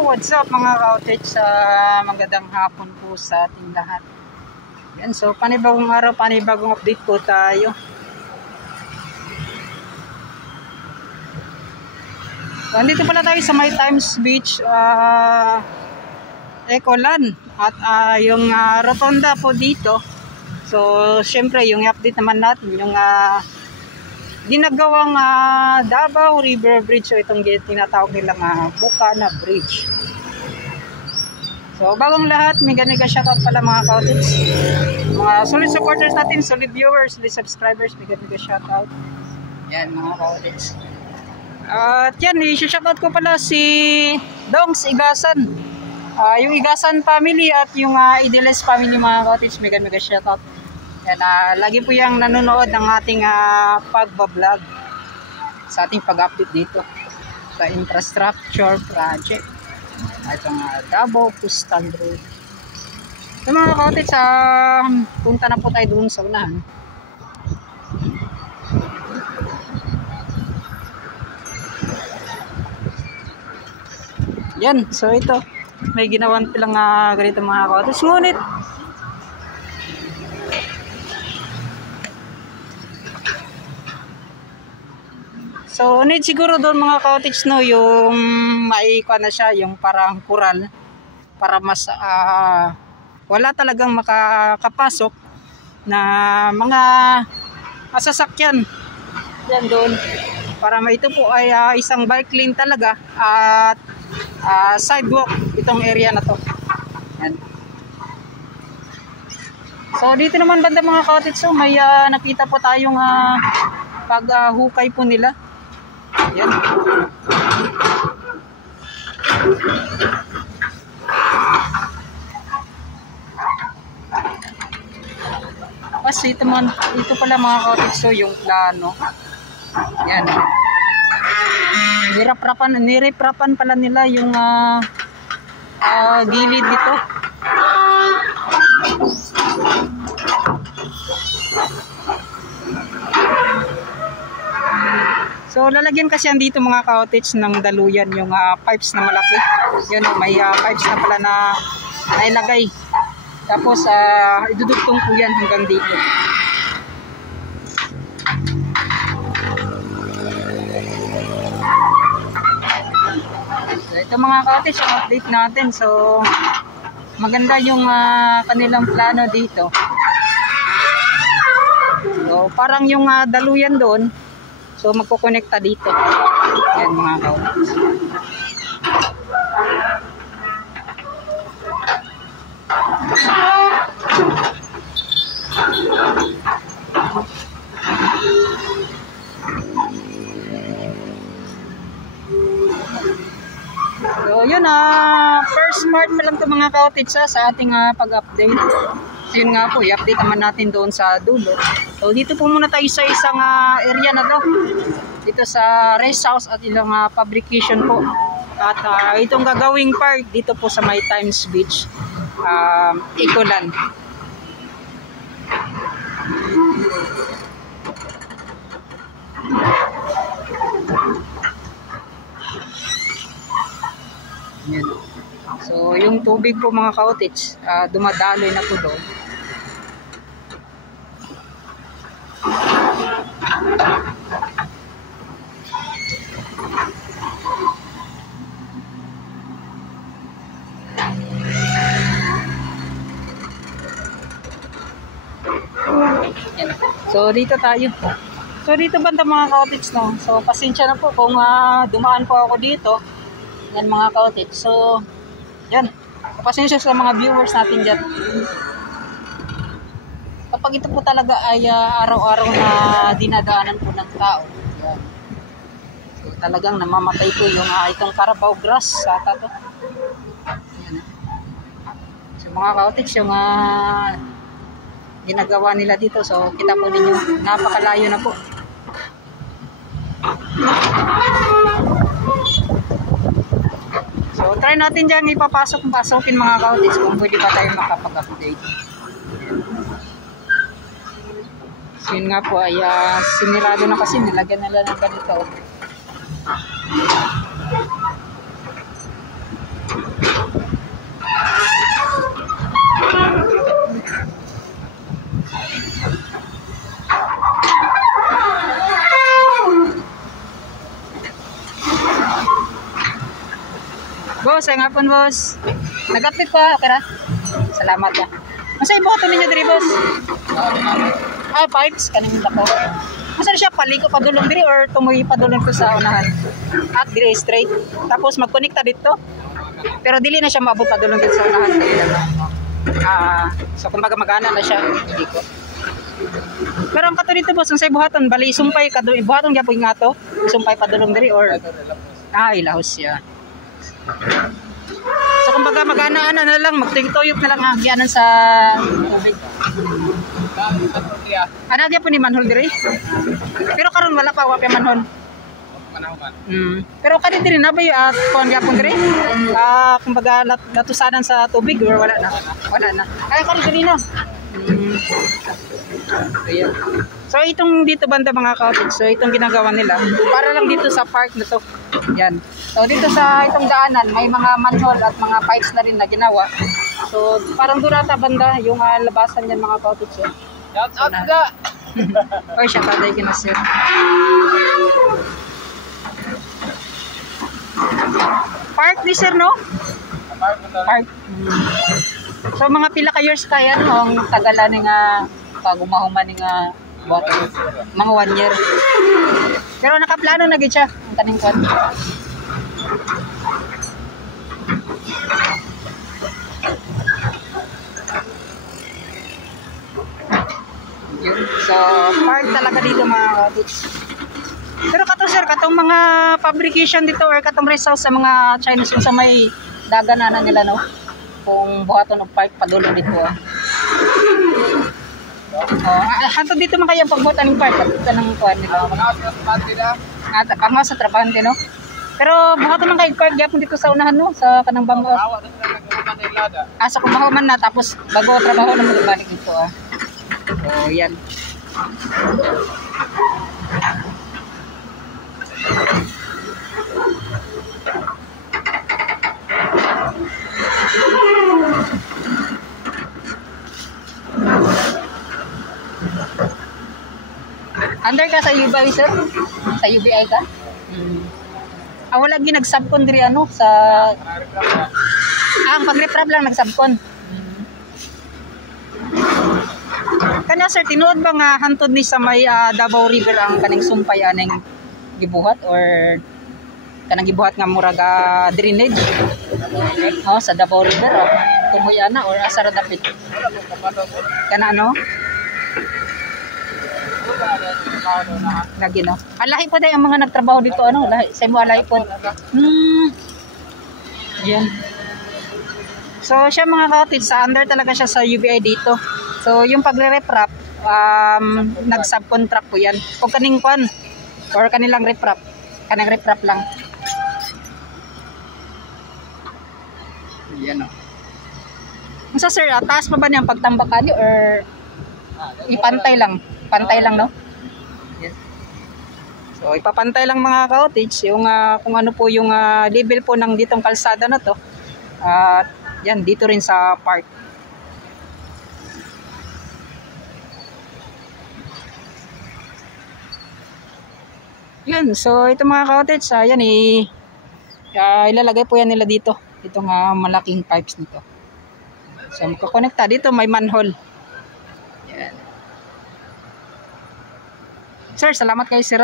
what's up mga ka-outage, magandang hapon po sa ating lahat. Yan, so panibagong araw, panibagong update po tayo. So, andito pala tayo sa May Times Beach, Ecolan at yung rotonda po dito. So syempre yung update naman natin yung ginagawang Davao River Bridge, o itong tinatawag nilang Bukana Bridge. So bagong lahat, mega shoutout pala mga ka-outage, mga solid supporters natin, solid viewers, solid subscribers, mega shoutout. Yan mga ka-outage. At yan, i-shoutout ko pala si Dongs Igasan, yung Igasan family at yung Idiles family mga ka-outage, mega shoutout. Yan, lagi po yung nanonood ng ating pagbablog sa ating pag-update dito sa infrastructure project itong Davao Coastal Road. So mga ka-outage, punta na po tayo doon sa unahan. Yan, so ito may ginawan pilang ganito mga ka-outage, ngunit so need siguro doon mga ka-outage, no, yung maikuha na siya, yung parang kural para mas wala talagang makakapasok na mga sasakyan yan doon, para ito po ay isang bike lane talaga at sidewalk itong area na to. Yan. So dito naman banda mga ka-outage, so may nakita po tayong paghukay po nila. Yan. Kasi ito pala mga ka-outage, so yung plano. Yan. Nirep-rapan pala nila yung gilid dito. So lalagyan kasi dito mga ka-outage ng daluyan yung pipes na malaki. Yun, may pipes na pala na nailagay. Tapos idudugtong po yan hanggang dito. So ito mga ka-outage, yung update natin. So maganda yung kanilang plano dito. So parang yung daluyan doon, so magkukonekta dito. Yan mga ka-outage. So yun, first part pa lang ito mga ka-outage sa ating pag-update. Yun nga po, i-update naman natin doon sa dulo. So dito po muna tayo sa isang area na to, dito sa rest house at ilang fabrication po. At itong gagawing park dito po sa May Times Beach, Ecolan. Yan. So yung tubig po mga ka-outage, dumadaloy na po doon. Yan. So dito tayo. So dito banda mga ka-outage, no. So pasensya na po kung dumaan po ako dito. Yan mga ka-outage. So yan. Pasensya sa mga viewers natin dyan. Kapag ito po talaga ay araw-araw na dinadaanan po ng tao. Yan. So talagang namamatay po yung itong Carabao grass sa tato. Yan. So mga ka-outage, yung ginagawa nila dito. So kita po ninyo, napakalayo na po. So try natin dyan pasokin mga ka-outage kung pwede ba tayo makapag-update. So yun nga po ay sinirado na kasi, nilagyan nila ng ganito. Boss, ay nga po, boss. Nag-update pa, kara. Salamat ya. Masay buhaton ninyo diri, boss? Pipes kaning dako. Masa siya paliko padulong diri or tumuyi padulong ko sa unahan? At diri straight. Tapos magkonekta dito. Pero dili na siya maabot padulong dito sa unahan. So kumbaga magana na siya dito. Pero ang kato dito, boss, unsay buhaton bali sumpay kadulong buhaton gyapon nga to. Sumpay padulong diri or ilahos siya. So kumbaga magana na lang magtuyok na lang hangyanan sa tubig. Ana dia po ni manhole diri. Pero karon wala pa wa pa manhole. Pero kani diri na ba yung kuan gyapon diri? Kumbaga latusanan sa tubig or wala na? Wala na. Ay karon diri na. Ayan. So itong dito banda mga cottage, so itong ginagawa nila para lang dito sa park na to. Yan. So dito sa itong daanan may mga manhole at mga pipes na rin na ginawa. So parang durata banda yung labasan niyan mga cottage. Shout out ga. Oy, siya kaday kinasir. Park di sir no? Park. So mga pila ka years kaya no ang tagalan nga pagumahuman nga mga 1 year. Pero nakaplano na gid siya ang kaning kwan. So park talaga dito mga cottage. Pero kato sir, katong mga fabrication dito or katong rest house sa mga Chinese kung sa may daganan nila no. Kung buhaton og park padulong dito hanto dito man kaya pagbuhat ng park pagbuhat ng kuan nito. Mga sa trabahante no. Pero buhaton man kay park gyapon dito sa unahan no sa kanang bangko. Sa kumahuman na tapos bago trabaho na magbalik dito yan. Under ka sa UBI sir? Sa UBI ka? Wala ginagsubcon diri ano sa ang pag-reprap lang nagsubcon. Kana sir tinuod ba nga hantod ni sa may Davao River ang kaning sumpay aning gibuhat or kanang gibuhat nga murag drainage? Sa Davao River tumoy ana or asa ra dapit? Kana ano? Lagi no. Alahi po day ang mga nagtrabaho dito ano, lahi sa mo alahi po. Yan. So siya mga cottage sa under talaga siya sa UBI dito. So yung pagre-reprap nag-subcontract po yan. O kaning kwan or kanilang reprap. Kanang reprap lang. Yan o. Masa sir, taas pa ba niyang pagtambakan niyo or ipantay lang? Pantay lang no? Yes. So ipapantay lang mga cottage yung kung ano po yung level po ng ditong kalsada na to. Yan dito rin sa park. Yan, so ito mga cottage, yan ilalagay po yan nila dito. Itong malaking pipes nito. So magkakonekta dito may manhole. Yan. Sir, salamat kayo sir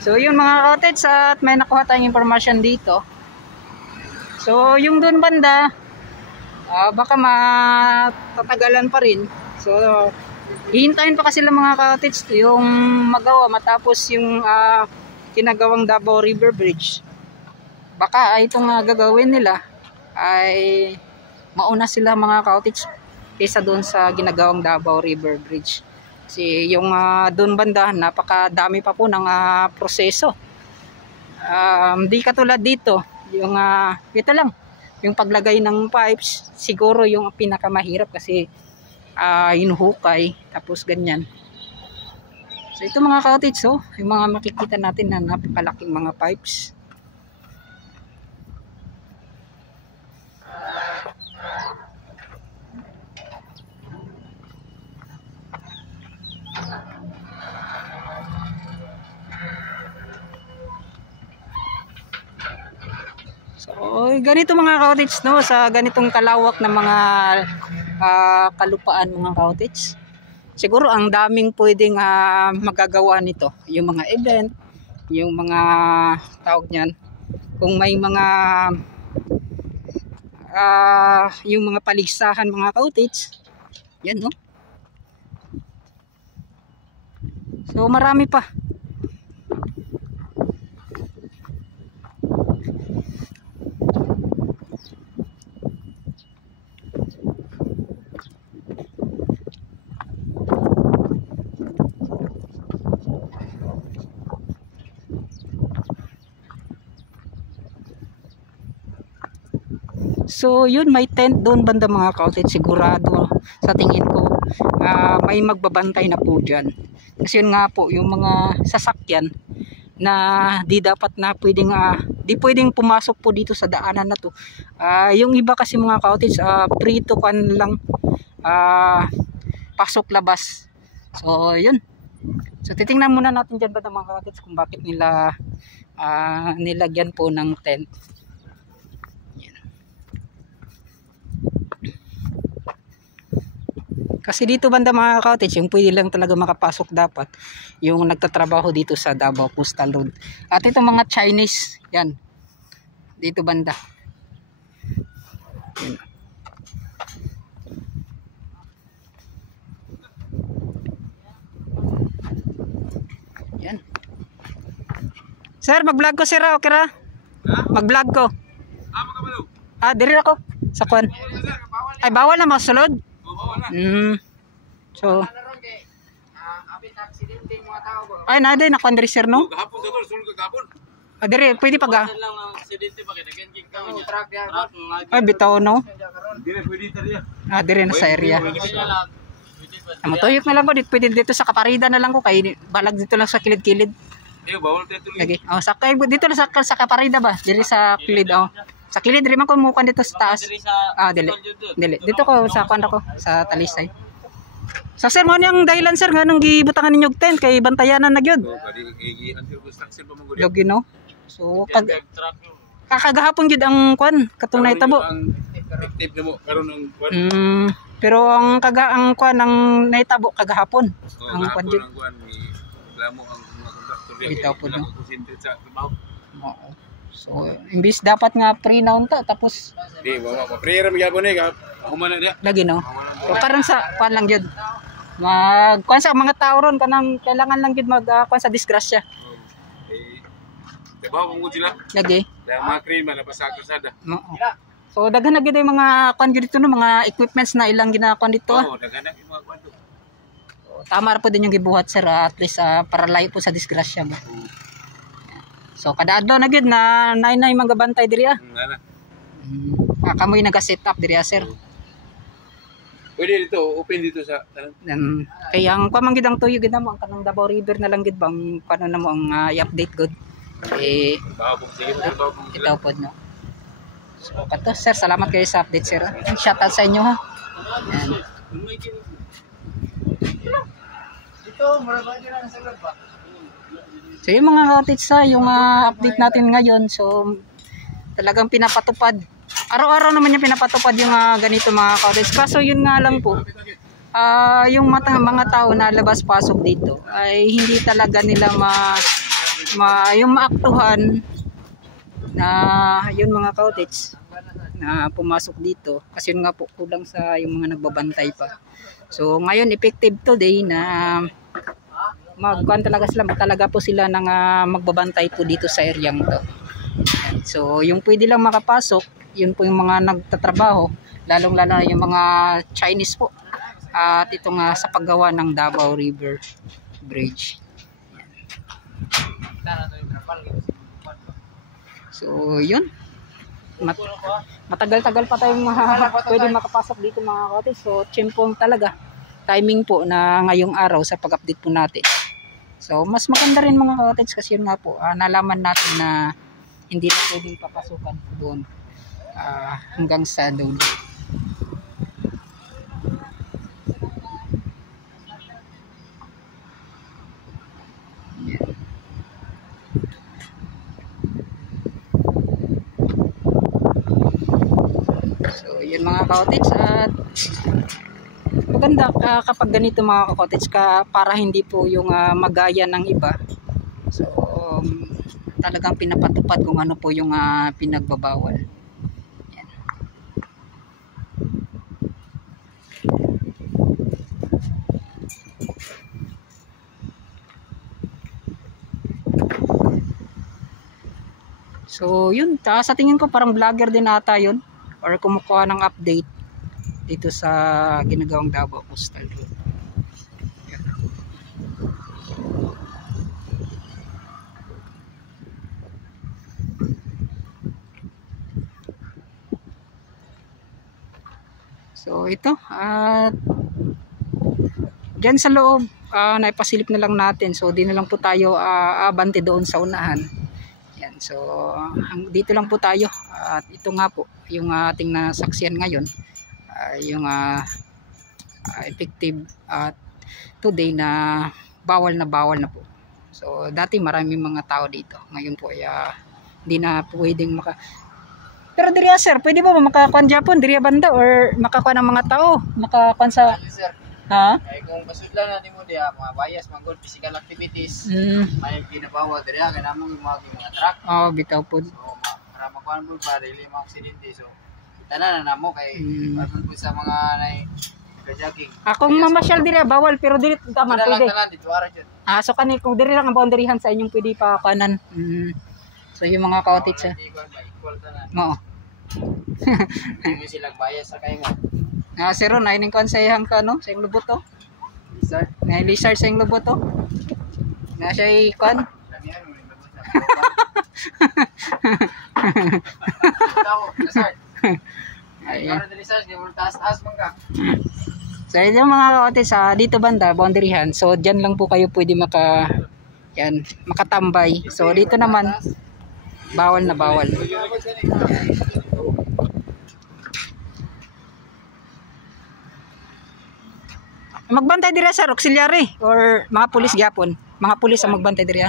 So yun mga cottage at may nakuha tayong information dito. So yung doon banda baka matatagalan pa rin. So hihintayin pa kasi sila mga cottage yung magawa matapos yung ginagawang Davao River Bridge. Baka itong gagawin nila ay mauna sila mga cottage kaysa doon sa ginagawang Davao River Bridge. Kasi yung doon banda napakadami pa po ng proseso. Di katulad dito yung ito lang yung paglagay ng pipes siguro yung pinakamahirap kasi hinuhukay tapos ganyan. So ito mga cottage yung mga makikita natin na napakalaking mga pipes. So ganito mga cottage, no, sa ganitong kalawak na mga kalupaan mga cottage. Siguro ang daming pwedeng magagawa nito, yung mga event, yung mga tawag niyan, kung may mga yung mga paligsahan mga cottage. Yan, no. So marami pa. So yun, may tent doon banda mga cottage, sigurado sa tingin ko may magbabantay na po dyan. Kasi yun nga po, yung mga sasakyan na di dapat na pwedeng di pwedeng pumasok po dito sa daanan na to. Yung iba kasi mga cottage free to kan lang, pasok labas. So yun, so titingnan muna natin dyan banda mga cottage kung bakit nila nilagyan po ng tent. Kasi dito banda mga cottage, yung pwede lang talaga makapasok dapat yung nagtatrabaho dito sa Davao Coastal Road. At itong mga Chinese, yan, dito banda. Yan. Sir, mag-vlog ko sir, okay ra? Mag-vlog ko. Diri ako sa kwan. Ay, bawal na masulod. So ay naday na kondri sir no? Dire pwede pag ay bitaw no? Dire na sa area. Matuyok na lang ko dito, pwede dito sa Kaparida na lang ko kay balag dito lang sa kilid-kilid. Lagi. Sakay dito lang sa Kaparida ba? Dire sa kilid sa kilid rin man ko mukan dito sa taas. Dili. Dito ko sa kwan ko sa Talisay. Sa sir mo niyang dahilan sir nga nang gibutangan ninyo tent kay bantayanan na gyud. Lagi no. So kakagahapon gyud ang kwan katong naitabo. Effective mo karon ng kwan. Pero ang kwan ang naitabo kagahapon. Ang kwan gyud. Lamo ang mga kontraktor bitaw po no. Oo. So, imbis dapat nga free na unta tapos di bawa pa free ra gyapon ni ka humana dia. Lagi no. So karon sa kwan lang gyud. Kwan sa mga tao ron kanang kailangan lang gyud kwan sa disgrasya. Trabaho mo sila. Lagi. Dahil mga crane man napasa kasada. So daghan na gyud yung mga kwan gyud dito no, mga equipments na ilang ginakwan dito. Oo, daghan na yung mga kwan. Tama ra po din yung gibuhat sir, at least para layo po sa disgrasya mo. So kada adlaw na gyud na nay magabantay diri Ngana. Kamoy naga-set up diri sir. Pwede dito, open dito sa kaya ang kuan man gyud ang tuyo gyud mo ang kanang Davao River na lang gyud bang paano na mo ang i-update gud. Itaw pod no. So kato sir, salamat kayo sa update sir. Shout out sa inyo ha. Ito marami din ang sagot ba. So yung mga cottage yung update natin ngayon, so talagang pinapatupad. Araw-araw naman yung pinapatupad yung ganito mga cottage. Kaso yun nga lang po, yung mga tao na labas-pasok dito ay hindi talaga nila yung maaktuhan na yun mga cottage na pumasok dito. Kasi yun nga po, kulang sa yung mga nagbabantay pa. So ngayon effective today na magkuhan talaga po sila ng magbabantay po dito sa areang to. So yung pwede lang makapasok, yun po yung mga nagtatrabaho, lalong-lalo yung mga Chinese po. At ito nga sa paggawa ng Davao River Bridge. So yun. Matagal-tagal pa tayong pwede makapasok dito mga cottage. So chimpong talaga. Timing po na ngayong araw sa pag-update po natin. So mas maganda rin mga cottage kasi yun nga po nalaman natin na hindi na pwedeng papasukan doon hanggang sa doon. mga ka-cottage. At maganda kapag ganito mga ka-cottage para hindi po yung magaya ng iba. So talagang pinapatupad kung ano po yung pinagbabawal. Yan. So yun, sa tingin ko parang vlogger din ata yun or kumukuha ng update dito sa ginagawang Davao Coastal Road. Yan. So ito, dyan sa loob naipasilip na lang natin, so di na lang po tayo abante doon sa unahan. Yan, so dito lang po tayo at ito nga po yung ating nasaksiyan ngayon, yung effective today na bawal na po. So dati maraming mga tao dito, ngayon po ay hindi na pwedeng pero diriya sir, pwede ba makakuan Japon diriya banda or makakuan ng mga tao makakuan sa ha? Kaya kung pasudlan natin mo diya, mga bias, mga good physical activities, may ginabawal diya, ganamang yung mga truck. Oh, bitaw po. So, para makuha mo para dili mga aksidente. So, tanan na namo kay mabul po sa mga nag-jogging. Akong mamasyal diriya bawal pero dili tama pwede. Tanan dito ara jud. So kani kung diri lang ang boundaryhan sa inyong pwede pa kanan. So yung mga cottage Equal tanan. Oo. Hindi sila bias sa kay mo. Siro na ining kon sa iyang kano, sa iyong lubot to. Lizard. Na lizard sa iyong lubot to. Na siya ikon. Damihan mo yung lubot sa. Tao, lizard. Ayan. Para lizard, di mo taas-taas man ka. So yung mga cottage dito banda, boundaryhan. So diyan lang po kayo pwede makatambay. So dito naman bawal na bawal. Magbantay diri sir, auxiliary or mga pulis gyapon. Mga pulis ang magbantay diri.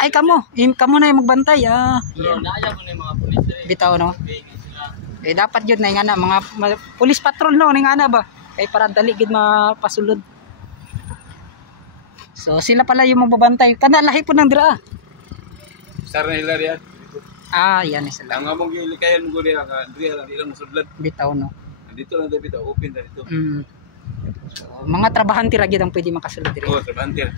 Ay kamo na yung magbantay. Naaya mo na yung mga pulis diri. Bitaw no. Dapat jud na nga na mga pulis patrol no ning ana ba. Kay para dali gid mapasulod. So sila pala yung magbabantay. Kana lahi po ng dira. Sar na hila riyan. Yan sila. Ang among gilikayan mo diya ka diya lang ilang musudlad. Bitaw no. Dito lang tayo bitaw, open na dito. So, mga trabahante ra gyud ang pwede makasulod diri. Oh, trabahante.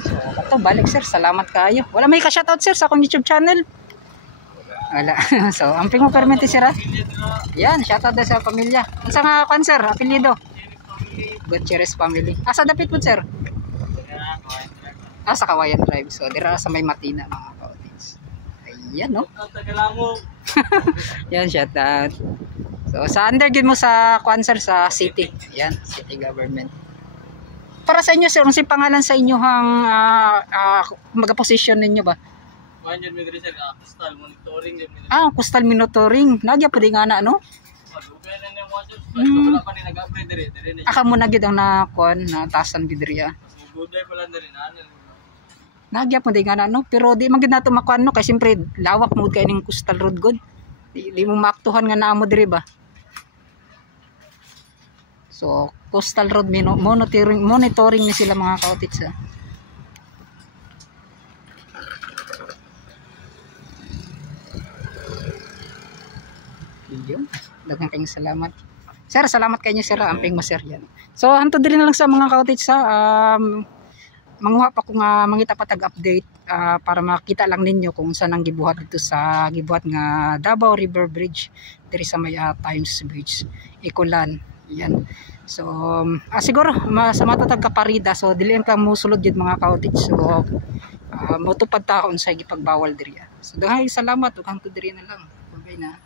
So, ato balik sir, salamat kaayo. Wala may ka-shoutout sir sa akong YouTube channel. Wala. So, amping mo permente sir. Yan, shoutout sa pamilya. Unsa nga kan sir, apelyido? Gutierrez family. Asa dapit po sir? Sa Kawayan Drive. So, dira sa may Matina mga ka-audience. Ayan no. Yan, shoutout. So, sa under gid mo sa cancer sa city. Yan, city government. Para sa inyo sir, ano si pangalan sa inyohang position ninyo ba? Coastal monitoring. Coastal monitoring. Nagya pud nga na no? Kamo na gid ang na tasan gid diri. Nagya pud nga na no, pero di man gid nato makuan no kay siyempre lawak mo kay ning coastal road good. Di mo maaktuhan nga naamo diri ba? So, coastal road monitoring ni sila mga ka-audience. Yun. Daghang kayong salamat. Sir, salamat kayo sir. Amping mo sir yan. So, hanto din na lang sa mga ka-audience manguha pa kung mangita pa tag-update para makita lang ninyo kung saan ang gibuhat dito sa gibuhat nga Davao River Bridge diri sa may Times Bridge Ikulan. Yan. So siguro sa matatag kaparida so dili ang musulod jud mga ka-audience. So motupad taon sa gipagbawal diri. So daghang salamat ug hangtod diri na lang. Bye na.